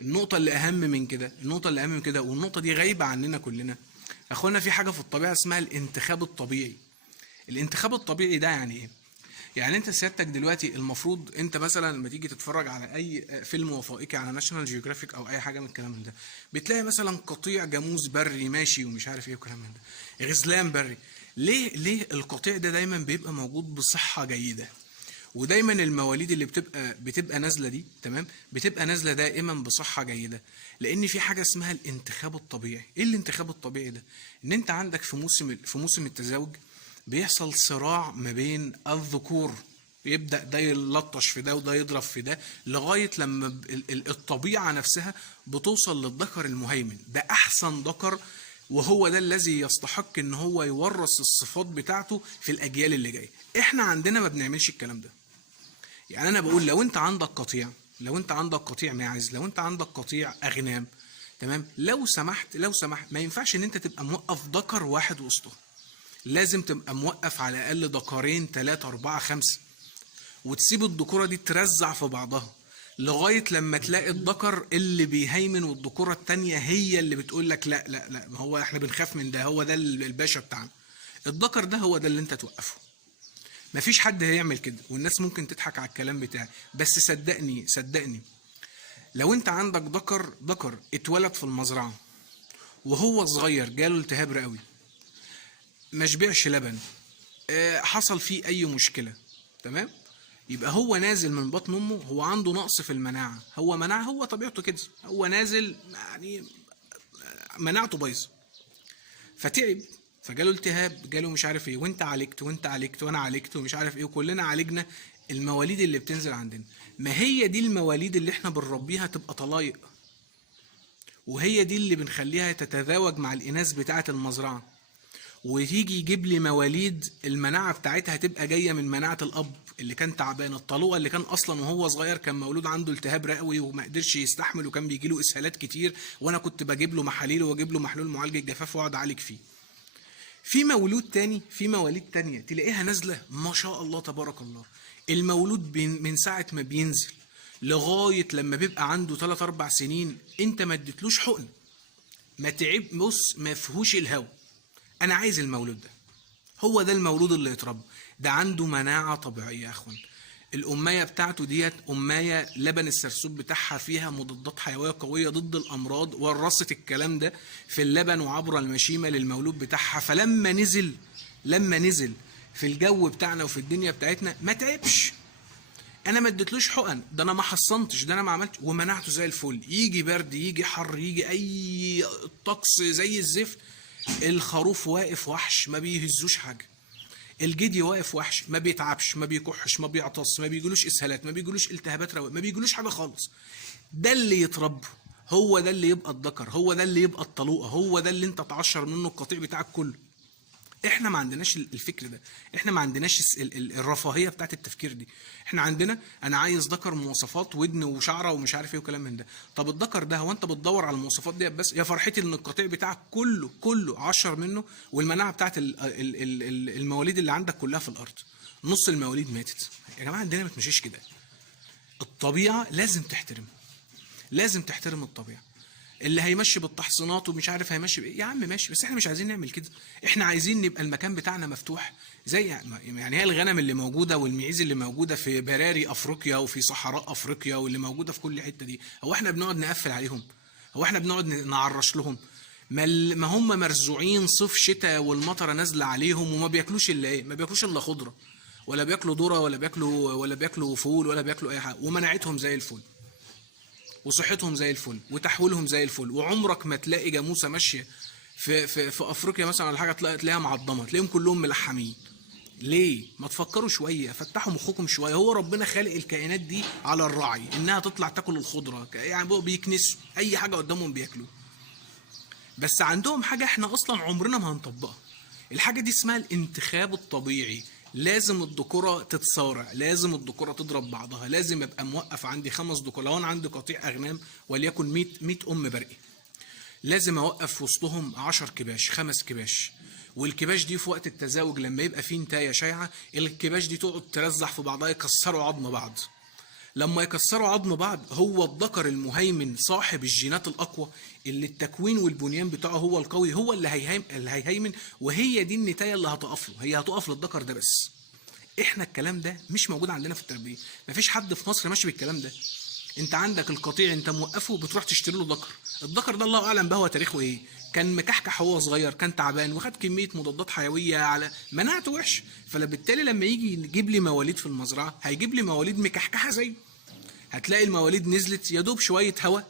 النقطة اللي أهم من كده، والنقطة دي غايبة عننا كلنا أخوانا، في حاجة في الطبيعة اسمها الانتخاب الطبيعي. الانتخاب الطبيعي ده يعني إيه؟ يعني أنت سيادتك دلوقتي المفروض أنت مثلا لما تيجي تتفرج على أي فيلم وثائقي على ناشونال جيوغرافيك أو أي حاجة من الكلام من ده، بتلاقي مثلا قطيع جاموس بري ماشي ومش عارف إيه والكلام من ده، غزلان بري. ليه القطيع ده دايما بيبقى موجود بصحة جيدة؟ ودايما المواليد اللي بتبقى نازله دي، تمام، بتبقى نازله دائما بصحه جيده، لان في حاجه اسمها الانتخاب الطبيعي. ايه الانتخاب الطبيعي ده؟ ان انت عندك في موسم التزاوج بيحصل صراع ما بين الذكور، يبدا ده يلطش في ده وده يضرب في ده، لغايه لما الطبيعه نفسها بتوصل للذكر المهيمن، ده احسن ذكر، وهو ده الذي يستحق ان هو يورث الصفات بتاعته في الاجيال اللي جايه. احنا عندنا ما بنعملش الكلام ده. يعني انا بقول لو انت عندك قطيع ماعز، لو انت عندك قطيع اغنام، تمام، لو سمحت ما ينفعش ان انت تبقى موقف ذكر واحد وسطهم، لازم تبقى موقف على الاقل ذكرين 3 4 5، وتسيب الذكوره دي ترزع في بعضها لغايه لما تلاقي الذكر اللي بيهيمن، والذكوره التانية هي اللي بتقول لك لا لا لا، ما هو احنا بنخاف من ده، هو ده الباشا بتاعنا. الذكر ده هو ده اللي انت توقفه. مفيش حد هيعمل كده، والناس ممكن تضحك على الكلام بتاعي، بس صدقني، لو انت عندك ذكر اتولد في المزرعه وهو صغير جاله التهاب رئوي، ما شبعش لبن، حصل فيه اي مشكله، تمام، يبقى هو نازل من بطن امه هو عنده نقص في المناعه، هو طبيعته كده، هو نازل يعني مناعته بايظه، فتعب، فجاله التهاب، جاله مش عارف ايه، وانت عالجت وانا عالجت ومش عارف ايه، وكلنا عالجنا المواليد اللي بتنزل عندنا. ما هي دي المواليد اللي احنا بنربيها تبقى طلايق، وهي دي اللي بنخليها تتزاوج مع الاناث بتاعه المزرعه، وتيجي يجيب لي مواليد المناعه بتاعتها تبقى جايه من مناعه الاب اللي كان تعبان، الطلوقه اللي كان اصلا وهو صغير كان مولود عنده التهاب رئوي وما قدرش يستحمل وكان بيجي له اسهالات كتير، وانا كنت بجيب له محاليل واجيب له محلول معالج الجفاف واقعد اعالج فيه. في مواليد تانية تلاقيها نازلة ما شاء الله تبارك الله، المولود من ساعة ما بينزل لغاية لما بيبقى عنده 3 4 سنين انت ما اديتلوش حقن، ما تعب، بص ما فيهوش الهوا. انا عايز المولود ده، هو ده المولود اللي يتربى، ده عنده مناعة طبيعية يا اخوان. الأمية بتاعته ديت أمية لبن السرسوب بتاعها فيها مضادات حيوية قوية ضد الأمراض، ورثت الكلام ده في اللبن وعبر المشيمة للمولود بتاعها، لما نزل في الجو بتاعنا وفي الدنيا بتاعتنا ما تعبش. انا ما اديتلوش حقن، ده انا ما حصنتش، ده انا ما عملتش، ومناعته زي الفل، يجي برد يجي حر يجي اي طقس زي الزفت، الخروف واقف وحش ما بيهزوش حاجه، الجدي واقف وحش ما بيتعبش ما بيكحش ما بيعطس ما بيجيلوش اسهالات ما بيجيلوش التهابات رئويه ما بيجيلوش حاجه خالص. ده اللي يتربى، هو ده اللي يبقى الذكر، هو ده اللي يبقى الطلوقه، هو ده اللي انت تعشر منه القطيع بتاعك كله. احنا ما عندناش الفكر ده، احنا ما عندناش الرفاهيه بتاعت التفكير دي. احنا عندنا انا عايز ذكر مواصفات ودن وشعره ومش عارف ايه وكلام من ده. طب الذكر ده هو انت بتدور على المواصفات دي بس؟ يا فرحتي ان القطيع بتاعك كله عشر منه، والمناعه بتاعت المواليد اللي عندك كلها في الارض، نص المواليد ماتت. يا جماعه الدنيا ما تمشيش كده، الطبيعه لازم تحترم الطبيعه. اللي هيمشي بالتحصينات ومش عارف هيمشي بايه، يا عم ماشي، بس احنا مش عايزين نعمل كده. احنا عايزين نبقى المكان بتاعنا مفتوح، زي يعني هي الغنم اللي موجوده والمعيز اللي موجوده في براري افريقيا وفي صحراء افريقيا واللي موجوده في كل حته دي، هو احنا بنقعد نقفل عليهم؟ هو احنا بنقعد نعرش لهم؟ ما هم مرزوعين صيف شتاء والمطره نازله عليهم، وما بياكلوش الا ايه؟ ما بياكلوش الا خضره، ولا بياكلوا ذره، ولا بياكلوا فول، ولا بياكلوا اي حاجه، ومناعتهم زي الفل، وصحتهم زي الفل، وتحويلهم زي الفل. وعمرك ما تلاقي جاموسه ماشيه في افريقيا مثلا ولا حاجه تلاقيها معضمه، تلاقيهم كلهم ملحمين. ليه؟ ما تفكروا شويه، فتحوا مخكم شويه. هو ربنا خالق الكائنات دي على الرعي، انها تطلع تاكل الخضره، يعني بيكنسوا اي حاجه قدامهم بياكلوها. بس عندهم حاجه احنا اصلا عمرنا ما هنطبقها، الحاجه دي اسمها الانتخاب الطبيعي. لازم الذكوره تتصارع، لازم الذكوره تضرب بعضها، لازم ابقى موقف عندي 5 ذكور. لو انا عندي قطيع اغنام وليكن 100 ام برقي، لازم اوقف في وسطهم 10 كباش 5 كباش، والكباش دي في وقت التزاوج لما يبقى فيه نتايه شايعه، الكباش دي تقعد ترزح في بعضها يكسروا عظم بعض، لما يكسروا عظم بعض، هو الذكر المهيمن صاحب الجينات الاقوى، اللي التكوين والبنيان بتاعه هو القوي، هو اللي هيهيمن، وهي دي النتايه اللي هتقف له، هي هتقف للذكر ده بس. احنا الكلام ده مش موجود عندنا في التربيه، مفيش حد في مصر ماشي بالكلام ده. انت عندك القطيع انت موقفه، بتروح تشتري له ذكر، الذكر ده الله اعلم بقى هو تاريخه ايه، كان مكحكح وهو صغير، كان تعبان وخد كميه مضادات حيويه على مناعته وحش، فبالتالي لما يجي يجيب لي مواليد في المزرعه هيجيب لي مواليد مكحكحه زيه. هتلاقي المواليد نزلت يا دوب شويه هواء،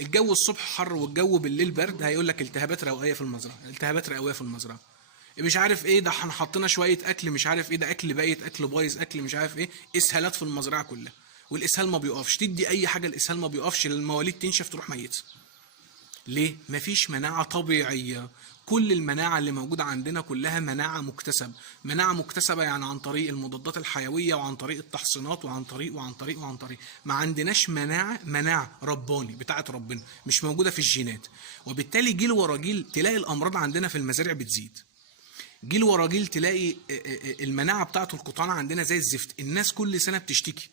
الجو الصبح حر والجو بالليل برد، هيقول لك التهابات رئويه في المزرعه، التهابات رئويه في المزرعه، مش عارف ايه ده، احنا حطينا شويه اكل مش عارف ايه ده، اكل بايت، اكل بايظ، اكل مش عارف ايه، اسهالات في المزرعه كلها، والاسهال ما بيقفش، تدي اي حاجه الاسهال ما بيقفش، المواليد تنشف تروح ميته. ليه؟ مفيش مناعه طبيعيه. كل المناعه اللي موجوده عندنا كلها مناعه مكتسبه، مناعه مكتسبه يعني عن طريق المضادات الحيويه وعن طريق التحصينات وعن طريق ما عندناش مناعه رباني بتاعه ربنا، مش موجوده في الجينات. وبالتالي جيل ورا جيل تلاقي الامراض عندنا في المزارع بتزيد، جيل ورا جيل تلاقي المناعه بتاعه القطعان عندنا زي الزفت، الناس كل سنه بتشتكي،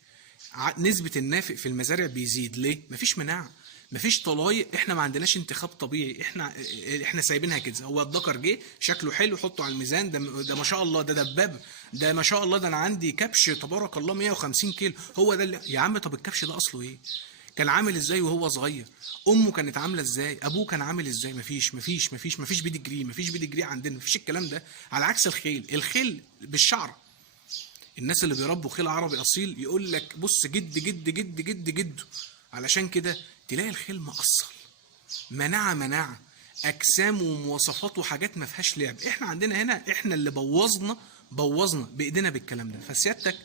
نسبه النافق في المزارع بيزيد. ليه؟ مفيش مناعه، مفيش طلايق، احنا ما عندناش انتخاب طبيعي، احنا سايبينها كده، هو الذكر جه شكله حلو حطه على الميزان، ده ما شاء الله، ده دبابه، ده ما شاء الله، ده انا عندي كبش تبارك الله 150 كيلو، هو ده اللي... يا عم طب الكبش ده اصله ايه؟ كان عامل ازاي وهو صغير؟ امه كانت عامله ازاي؟ ابوه كان عامل ازاي؟ مفيش بيدي جري عندنا، مفيش الكلام ده. على عكس الخيل بالشعر، الناس اللي بيربوا خيل عربي اصيل يقول لك بص جد جد جد جد جده، علشان كده تلاقي الخيل مأصل، مناعه اجسام ومواصفات وحاجات ما فيهاش لعب. احنا عندنا هنا احنا اللي بوظنا بايدينا بالكلام ده. فسيادتك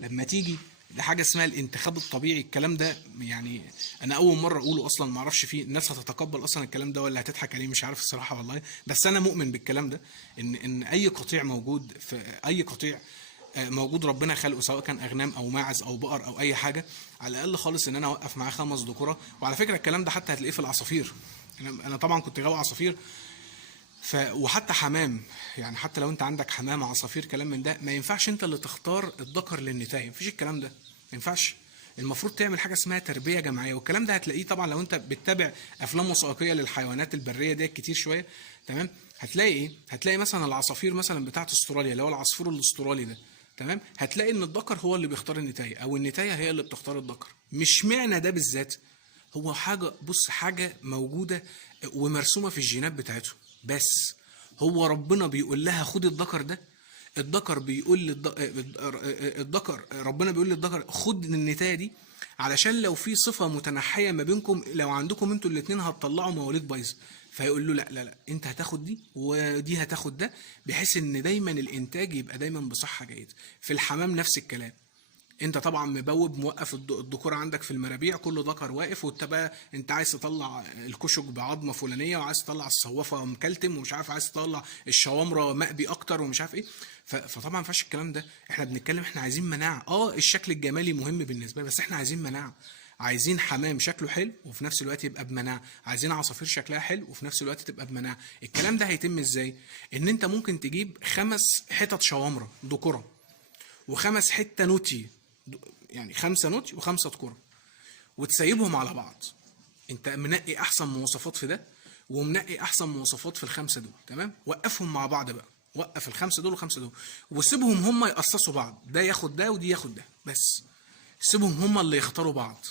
لما تيجي لحاجه اسمها الانتخاب الطبيعي، الكلام ده يعني انا اول مره اقوله اصلا، ما اعرفش فيه الناس هتتقبل اصلا الكلام ده ولا هتضحك عليه، مش عارف الصراحه والله، بس انا مؤمن بالكلام ده، ان اي قطيع موجود، في اي قطيع موجود ربنا خلقه، سواء كان اغنام او ماعز او بقر او اي حاجه، على الاقل خالص ان انا اوقف معاه 5 ذكوره. وعلى فكره الكلام ده حتى هتلاقيه في العصافير، انا طبعا كنت غاوي عصافير، وحتى حمام، يعني حتى لو انت عندك حمام عصافير كلام من ده، ما ينفعش انت اللي تختار الذكر للنتايه، مفيش الكلام ده، ما ينفعش. المفروض تعمل حاجه اسمها تربيه جماعيه، والكلام ده هتلاقيه طبعا لو انت بتتابع افلام وثائقيه للحيوانات البريه دي كتير شويه، تمام؟ هتلاقي ايه؟ هتلاقي مثلا العصافير مثلا بتاعت استراليا، اللي هو العصفور الاسترالي ده، تمام؟ هتلاقي ان الذكر هو اللي بيختار النتايه، او النتايه هي اللي بتختار الذكر. مش معنى ده بالذات، هو حاجه، بص، حاجه موجوده ومرسومه في الجينات بتاعتهم، بس هو ربنا بيقول لها خد الذكر ده، الذكر بيقول الذكر، ربنا بيقول للذكر خد النتايه دي، علشان لو في صفه متنحيه ما بينكم، لو عندكم انتوا الاثنين هتطلعوا مواليد بايظه، فيقول له لا لا لا، انت هتاخد دي ودي هتاخد ده، بحيث ان دايما الانتاج يبقى دايما بصحه جيده. في الحمام نفس الكلام، انت طبعا مبوب موقف الذكور عندك في المرابيع، كله ذكر واقف، وانت بقى انت عايز تطلع الكشك بعظمه فلانيه، وعايز تطلع الصوافه مكلتم، ومش عارف عايز تطلع الشوامره مقبي اكتر، ومش عارف ايه. فطبعا ما ينفعش الكلام ده. احنا بنتكلم، احنا عايزين مناعه، الشكل الجمالي مهم بالنسبه لي، بس احنا عايزين مناعه، عايزين حمام شكله حلو وفي نفس الوقت يبقى بمناعه، عايزين عصافير شكلها حلو وفي نفس الوقت تبقى بمناعه. الكلام ده هيتم ازاي؟ ان انت ممكن تجيب 5 حتت شوامره ذكوره، و5 حته نوتي، يعني 5 نوتي و5 ذكوره، وتسيبهم على بعض. انت منقي احسن مواصفات في ده ومنقي احسن مواصفات في ال5 دول، تمام؟ وقفهم مع بعض بقى، وقف ال5 دول و5 دول، وسيبهم هم يقصصوا بعض، ده ياخد ده ودي ياخد ده، بس سيبهم هم اللي يختاروا بعض،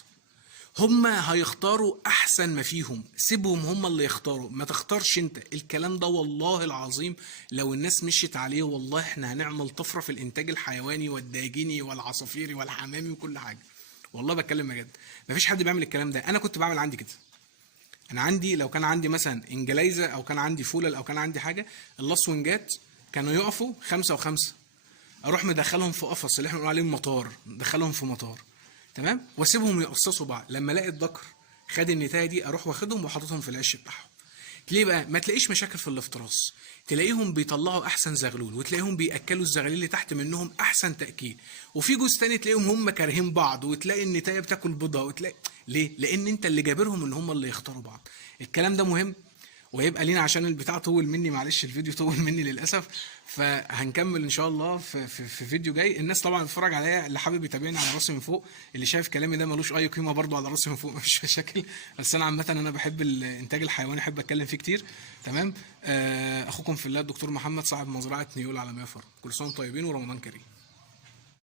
هم هيختاروا احسن ما فيهم، سيبهم هم اللي يختاروا، ما تختارش انت. الكلام ده والله العظيم لو الناس مشيت عليه، والله احنا هنعمل طفره في الانتاج الحيواني والداجيني والعصافيري والحمامي وكل حاجه، والله بتكلم بجد. مفيش حد بيعمل الكلام ده، انا كنت بعمل عندي كده. انا عندي لو كان عندي مثلا انجلايزه او كان عندي فولل او كان عندي حاجه، اللاسونجات كانوا يقفوا 5 و5، اروح مدخلهم في قفص اللي احنا بنقول عليه مطار، دخلهم في مطار، تمام؟ واسيبهم يقصصوا بعض. لما الاقي الذكر خد النتايه دي، اروح واخدهم وحاططهم في العش بتاعهم. ليه بقى؟ ما تلاقيش مشاكل في الافتراس، تلاقيهم بيطلعوا احسن زغلول، وتلاقيهم بياكلوا الزغاليل اللي تحت منهم احسن تاكيل، وفي جوز تاني تلاقيهم هم كارهين بعض، وتلاقي النتايه بتاكل بيضه، وتلاقي ليه؟ لان انت اللي جابرهم ان هم اللي يختاروا بعض. الكلام ده مهم. وهيبقى لينا عشان البتاع طول مني، معلش الفيديو طول مني للاسف. فهنكمل ان شاء الله في فيديو جاي. الناس طبعا بتتفرج عليا، اللي حابب يتابعني على راسي من فوق، اللي شايف كلامي ده ملوش اي قيمه برضو على راسي من فوق مفيش مشاكل. بس انا عامه انا بحب الانتاج الحيواني، احب اتكلم فيه كتير. تمام. اخوكم في الله الدكتور محمد، صاحب مزرعه نيول على 100 فرع. كل سنه وانتم طيبين ورمضان كريم.